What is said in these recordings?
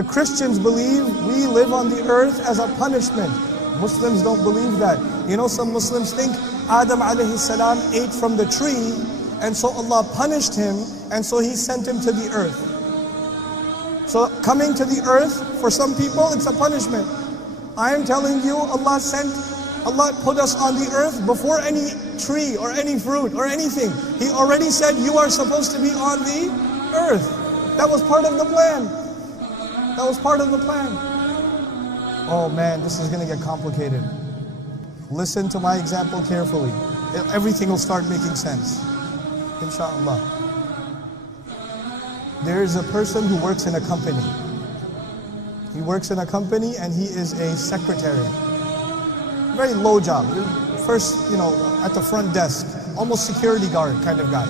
The Christians believe we live on the earth as a punishment. Muslims don't believe that. You know, some Muslims think Adam alayhi salam ate from the tree, and so Allah punished him, and so He sent him to the earth. So coming to the earth, for some people, it's a punishment. I am telling you, Allah put us on the earth before any tree or any fruit or anything. He already said you are supposed to be on the earth. That was part of the plan. That was part of the plan. Oh man, this is going to get complicated. Listen to my example carefully. Everything will start making sense. Inshallah. There is a person who works in a company. He works in a company and he is a secretary. Very low job. First, at the front desk. Almost security guard kind of guy.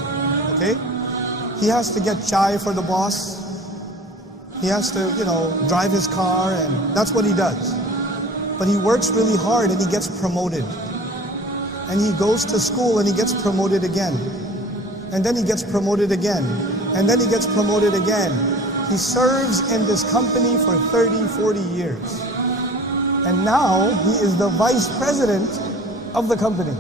Okay? He has to get chai for the boss. He has to, drive his car, and that's what he does. But he works really hard and he gets promoted. And he goes to school and he gets promoted again. And then he gets promoted again. And then he gets promoted again. He serves in this company for 30, 40 years. And now he is the vice president of the company.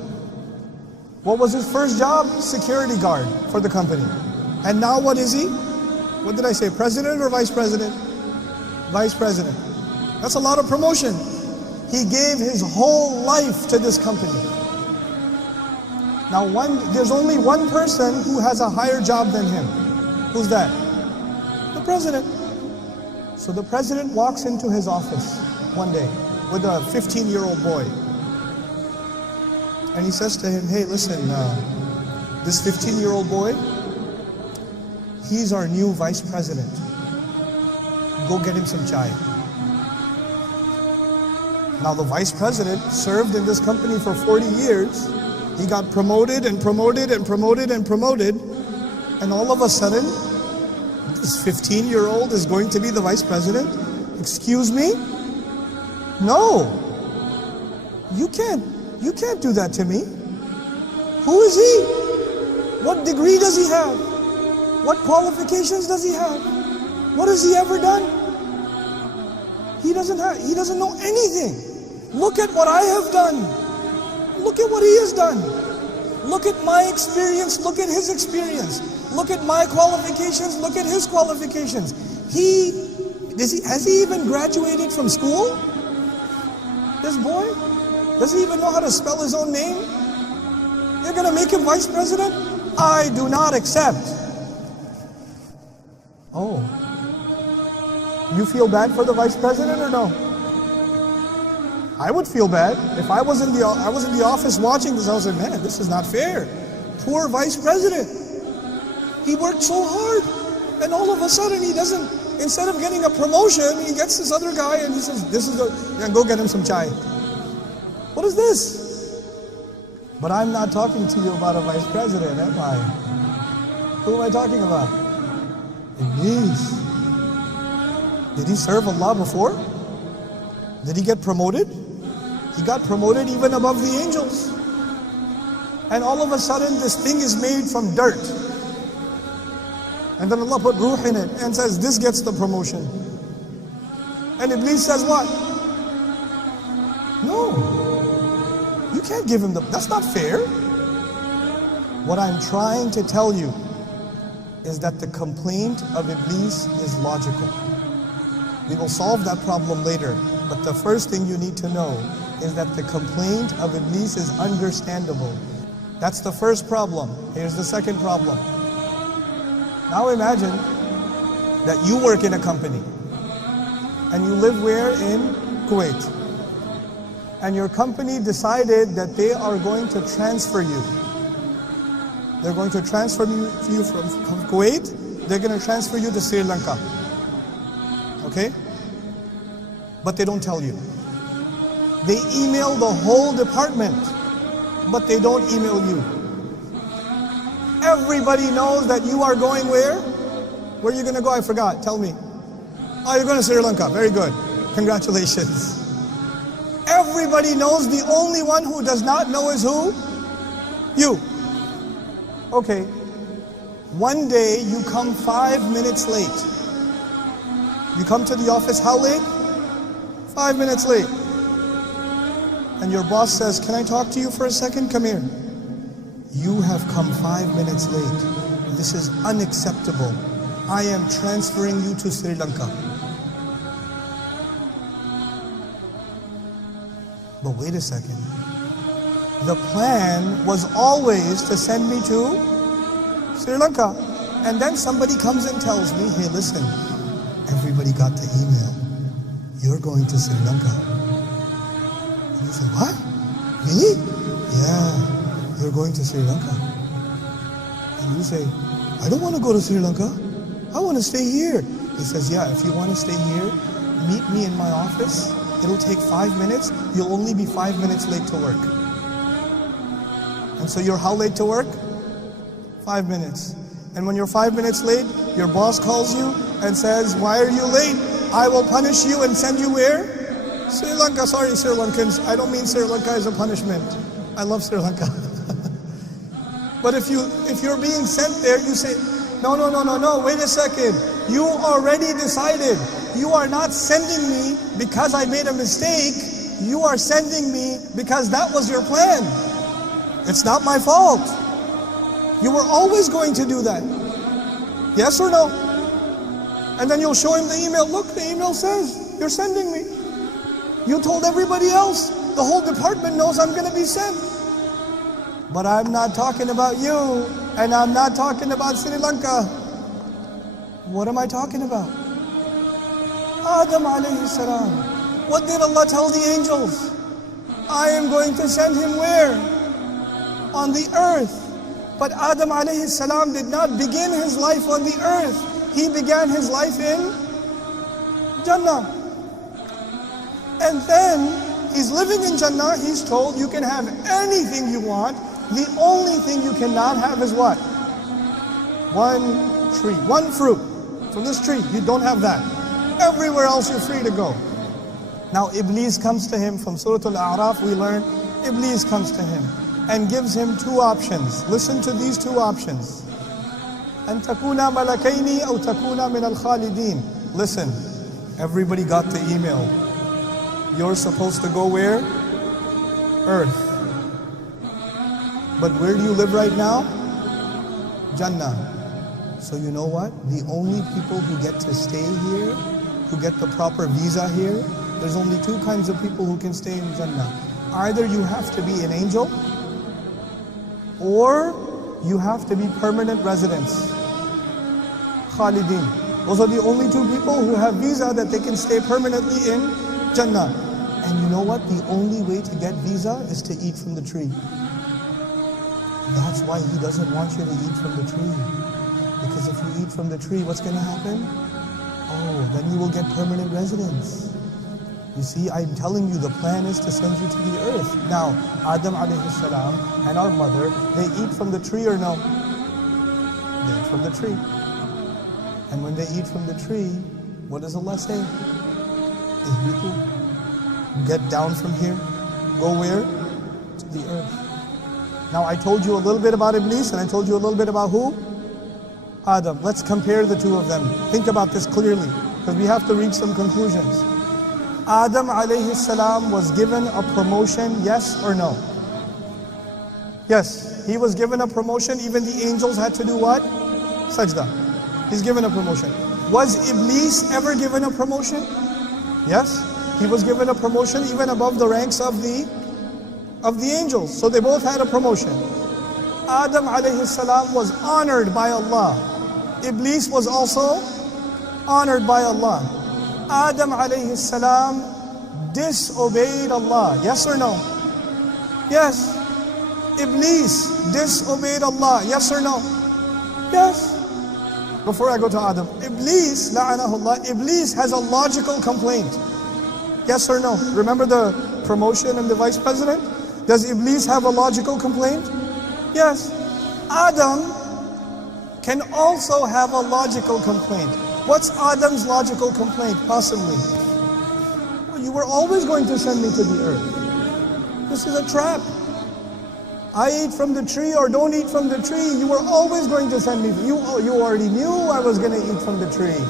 What was his first job? Security guard for the company. And now what is he? What did I say? President or vice president? Vice president. That's a lot of promotion. He gave his whole life to this company. Now there's only one person who has a higher job than him. Who's that? The president. So the president walks into his office one day with a 15-year-old boy. And he says to him, hey, listen, this 15-year-old boy, he's our new vice president. Go get him some chai. Now the vice president served in this company for 40 years. He got promoted and promoted and promoted and promoted. And all of a sudden, this 15-year-old is going to be the vice president? Excuse me? No. You can't do that to me. Who is he? What degree does he have? What qualifications does he have? What has he ever done? He doesn't know anything. Look at what I have done. Look at what he has done. Look at my experience, look at his experience. Look at my qualifications, look at his qualifications. Has he even graduated from school? This boy? Does he even know how to spell his own name? You're going to make him vice president? I do not accept. Oh. You feel bad for the vice president or no? I would feel bad. If I was in the office watching this, I was like, man, this is not fair. Poor vice president. He worked so hard, and all of a sudden he doesn't, instead of getting a promotion, he gets this other guy and he says, go get him some chai. What is this? But I'm not talking to you about a vice president, am I? Who am I talking about? Iblis. Did he serve Allah before? Did he get promoted? He got promoted even above the angels. And all of a sudden this thing is made from dirt. And then Allah put ruh in it and says, this gets the promotion. And Iblis says what? No. You can't give him that's not fair. What I'm trying to tell you is that the complaint of Iblis is logical. We will solve that problem later. But the first thing you need to know is that the complaint of Iblis is understandable. That's the first problem. Here's the second problem. Now imagine that you work in a company and you live where? In Kuwait. And your company decided that they are going to transfer you. They're going to transfer you from Kuwait. They're going to transfer you to Sri Lanka. Okay? But they don't tell you. They email the whole department, but they don't email you. Everybody knows that you are going where? Where are you going to go? I forgot. Tell me. Oh, you're going to Sri Lanka. Very good. Congratulations. Everybody knows. The only one who does not know is who? You. Okay. One day you come 5 minutes late. You come to the office, how late? 5 minutes late. And your boss says, can I talk to you for a second? Come here. You have come 5 minutes late. This is unacceptable. I am transferring you to Sri Lanka. But wait a second. The plan was always to send me to Sri Lanka. And then somebody comes and tells me, hey, listen, everybody got the email. You're going to Sri Lanka. And you say, what? Me? Yeah, you're going to Sri Lanka. And you say, I don't want to go to Sri Lanka. I want to stay here. He says, yeah, if you want to stay here, meet me in my office. It'll take 5 minutes. You'll only be 5 minutes late to work. And so you're how late to work? 5 minutes. And when you're 5 minutes late, your boss calls you and says, why are you late? I will punish you and send you where? Sri Lanka. Sorry, Sri Lankans. I don't mean Sri Lanka as a punishment. I love Sri Lanka. But if you're being sent there, you say, no, wait a second. You already decided. You are not sending me because I made a mistake. You are sending me because that was your plan. It's not my fault. You were always going to do that. Yes or no? And then you'll show him the email. Look, the email says, you're sending me. You told everybody else. The whole department knows I'm going to be sent. But I'm not talking about you, and I'm not talking about Sri Lanka. What am I talking about? Adam alayhi salam. What did Allah tell the angels? I am going to send him where? On the earth. But Adam alayhi salam did not begin his life on the earth. He began his life in Jannah. And then he's living in Jannah. He's told you can have anything you want. The only thing you cannot have is what? One tree, one fruit. From this tree, you don't have that. Everywhere else you're free to go. Now Iblis comes to him. From Surah Al-A'raf we learn, Iblis comes to him and gives him two options. Listen to these two options. أَن تَكُونَ مَلَكَيْنِ أَوْ تَكُونَ مِنَ الْخَالِدِينَ. Listen, everybody got the email. You're supposed to go where? Earth. But where do you live right now? Jannah. So you know what? The only people who get to stay here, who get the proper visa here, there's only two kinds of people who can stay in Jannah. Either you have to be an angel, or you have to be permanent residents. Khalidin. Those are the only two people who have visa that they can stay permanently in Jannah. And you know what? The only way to get visa is to eat from the tree. That's why He doesn't want you to eat from the tree. Because if you eat from the tree, what's going to happen? Oh, then you will get permanent residence. You see, I'm telling you, the plan is to send you to the earth. Now, Adam alayhi salam and our mother, they eat from the tree or no? They eat from the tree. And when they eat from the tree, what does Allah say? Ihbitu. Get down from here. Go where? To the earth. Now I told you a little bit about Iblis and I told you a little bit about who? Adam. Let's compare the two of them. Think about this clearly, because we have to reach some conclusions. Adam alayhi salam was given a promotion, yes or no? Yes, he was given a promotion. Even the angels had to do what? Sajda. He's given a promotion. Was Iblis ever given a promotion? Yes, he was given a promotion even above the ranks of the angels. So they both had a promotion. Adam alayhi salam was honored by Allah. Iblis was also honored by Allah. Adam alayhi salam disobeyed Allah. Yes or no? Yes. Iblis disobeyed Allah. Yes or no? Yes. Before I go to Adam, Iblis, la'anahullah, Iblis has a logical complaint. Yes or no? Remember the promotion and the vice president? Does Iblis have a logical complaint? Yes. Adam can also have a logical complaint. What's Adam's logical complaint, possibly? Well, you were always going to send me to the earth. This is a trap. I eat from the tree or don't eat from the tree. You were always going to send me. You already knew I was going to eat from the tree.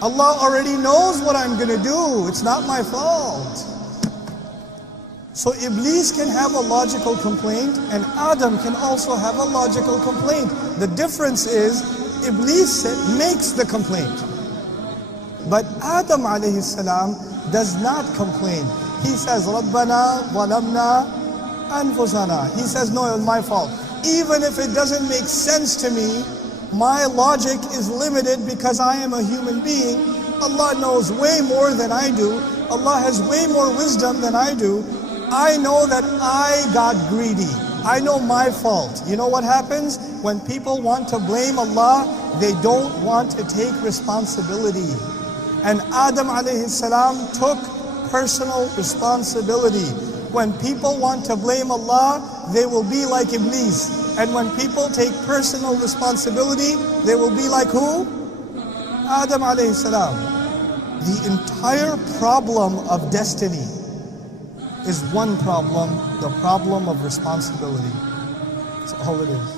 Allah already knows what I'm going to do. It's not my fault. So Iblis can have a logical complaint and Adam can also have a logical complaint. The difference is Iblis makes the complaint. But Adam alayhi salam does not complain. He says, Rabbana walamna anfusana. He says, no, it was my fault. Even if it doesn't make sense to me, my logic is limited because I am a human being. Allah knows way more than I do. Allah has way more wisdom than I do. I know that I got greedy. I know my fault. You know what happens? When people want to blame Allah, they don't want to take responsibility. And Adam alayhi salam took personal responsibility. When people want to blame Allah, they will be like Iblis. And when people take personal responsibility, they will be like who? Adam alayhi salam. The entire problem of destiny is one problem, the problem of responsibility. That's all it is.